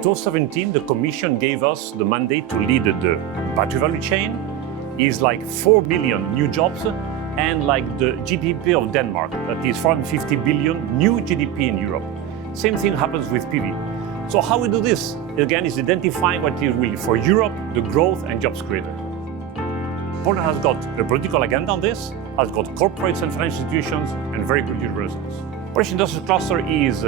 In 2017, the Commission gave us the mandate to lead the battery value chain. Is like 4 billion new jobs and like the GDP of Denmark, that is 450 billion new GDP in Europe. Same thing happens with PV. So how we do this? Again, is identifying what is really for Europe, the growth and jobs created. Poland has got a political agenda on this, has got corporates and financial institutions and very good universities. Polish Industrial Cluster is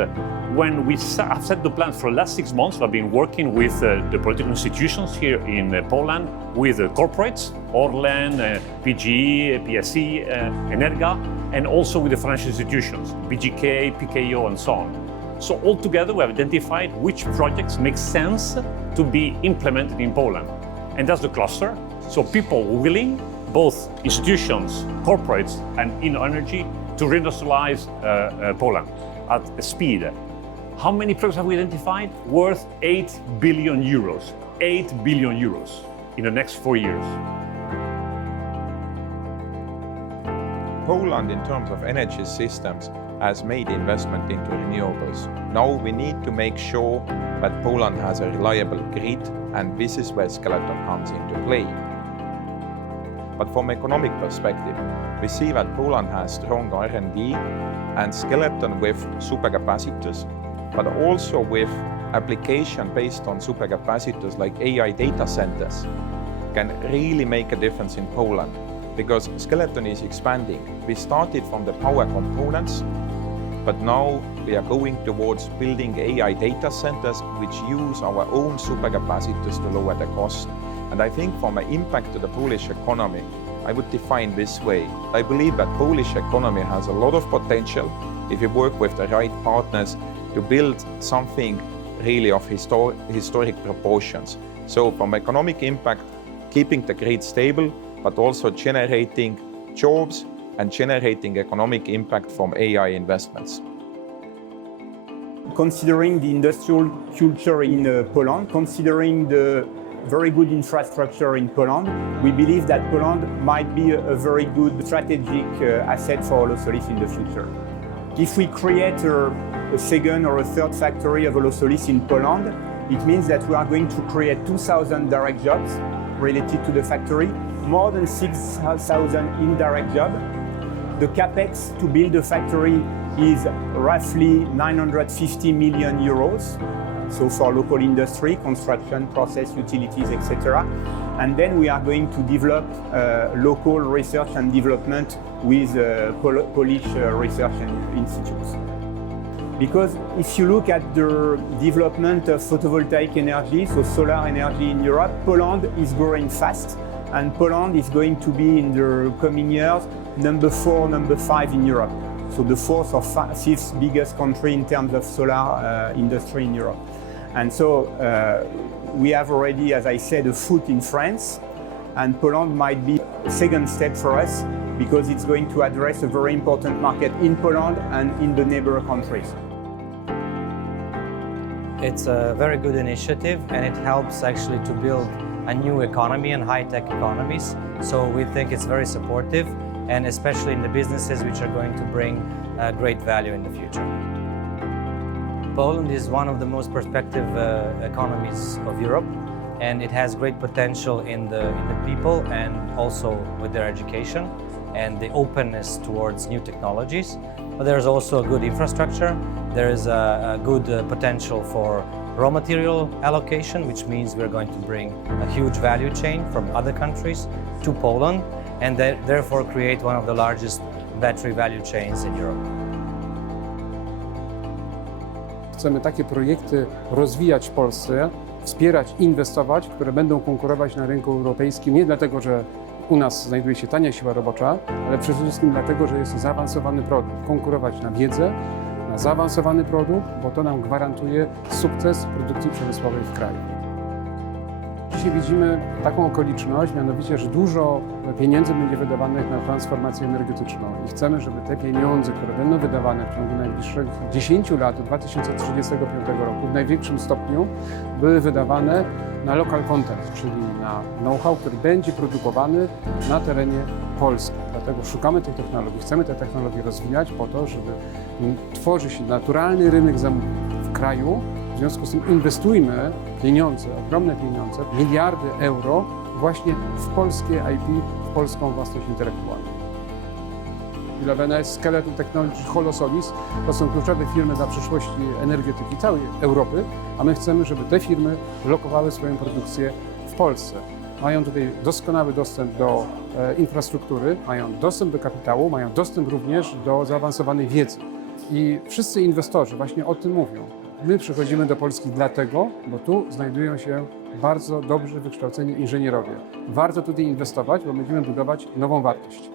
when we have set the plan for the last 6 months. We have been working with the political institutions here in Poland, with corporates, Orlen, PGE, PSE, Energa, and also with the financial institutions, BGK, PKO, and so on. So altogether, we have identified which projects make sense to be implemented in Poland. And that's the cluster. So people willing, both institutions, corporates, and InnoEnergy, to reindustrialize Poland at speed. How many projects have we identified? Worth 8 billion euros. 8 billion euros in the next 4 years. Poland, in terms of energy systems, has made investment into renewables. Now we need to make sure that Poland has a reliable grid, and this is where Skeleton comes into play. But from economic perspective, we see that Poland has strong R&D and Skeleton with supercapacitors, but also with application based on supercapacitors like AI data centers can really make a difference in Poland, because Skeleton is expanding. We started from the power components, but now we are going towards building AI data centers which use our own supercapacitors to lower the cost. And I think from an impact to the Polish economy, I would define this way. I believe that Polish economy has a lot of potential if you work with the right partners to build something really of historic proportions. So from economic impact, keeping the grid stable, but also generating jobs and generating economic impact from AI investments. Considering the industrial culture in Poland, considering the very good infrastructure in Poland, we believe that Poland might be a very good strategic asset for Holosolis in the future. If we create a second or a third factory of Holosolis in Poland, it means that we are going to create 2,000 direct jobs related to the factory, more than 6,000 indirect jobs. The capex to build the factory is roughly 950 million euros. So for local industry, construction, process, utilities, etc. And then we are going to develop local research and development with Polish research institutes. Because if you look at the development of photovoltaic energy, so solar energy in Europe, Poland is growing fast, and Poland is going to be in the coming years number 4, number 5 in Europe. So the 4th or 5th biggest country in terms of solar industry in Europe. And so we have already, as I said, a foot in France, and Poland might be a second step for us because it's going to address a very important market in Poland and in the neighbor countries. It's a very good initiative, and it helps actually to build a new economy and high-tech economies. So we think it's very supportive, and especially in the businesses which are going to bring great value in the future. Poland is one of the most prospective economies of Europe, and it has great potential in the people and also with their education and the openness towards new technologies. But there's also a good infrastructure. There is a good potential for raw material allocation, which means we're going to bring a huge value chain from other countries to Poland, and therefore create one of the largest battery value chains in Europe. Chcemy takie projekty rozwijać w Polsce, wspierać, inwestować, które będą konkurować na rynku europejskim, nie dlatego, że u nas znajduje się tania siła robocza, ale przede wszystkim dlatego, że jest to zaawansowany produkt. Konkurować na wiedzę, na zaawansowany produkt, bo to nam gwarantuje sukces produkcji przemysłowej w kraju. Dzisiaj widzimy taką okoliczność, mianowicie, że dużo pieniędzy będzie wydawanych na transformację energetyczną i chcemy, żeby te pieniądze, które będą wydawane w ciągu najbliższych 10 lat, do 2035 roku, w największym stopniu były wydawane na local content, czyli na know-how, który będzie produkowany na terenie Polski. Dlatego szukamy tej technologii, chcemy te technologie rozwijać po to, żeby tworzyć naturalny rynek zamówień w kraju, W związku z tym inwestujmy pieniądze, ogromne pieniądze, miliardy euro właśnie w polskie IP, w polską własność intelektualną. Ilovenes, Skeleton Technology, Holosolis to są kluczowe firmy dla przyszłości energetyki całej Europy, a my chcemy, żeby te firmy lokowały swoją produkcję w Polsce. Mają tutaj doskonały dostęp do infrastruktury, mają dostęp do kapitału, mają dostęp również do zaawansowanej wiedzy. I wszyscy inwestorzy właśnie o tym mówią. My przychodzimy do Polski dlatego, bo tu znajdują się bardzo dobrze wykształceni inżynierowie. Warto tutaj inwestować, bo będziemy budować nową wartość.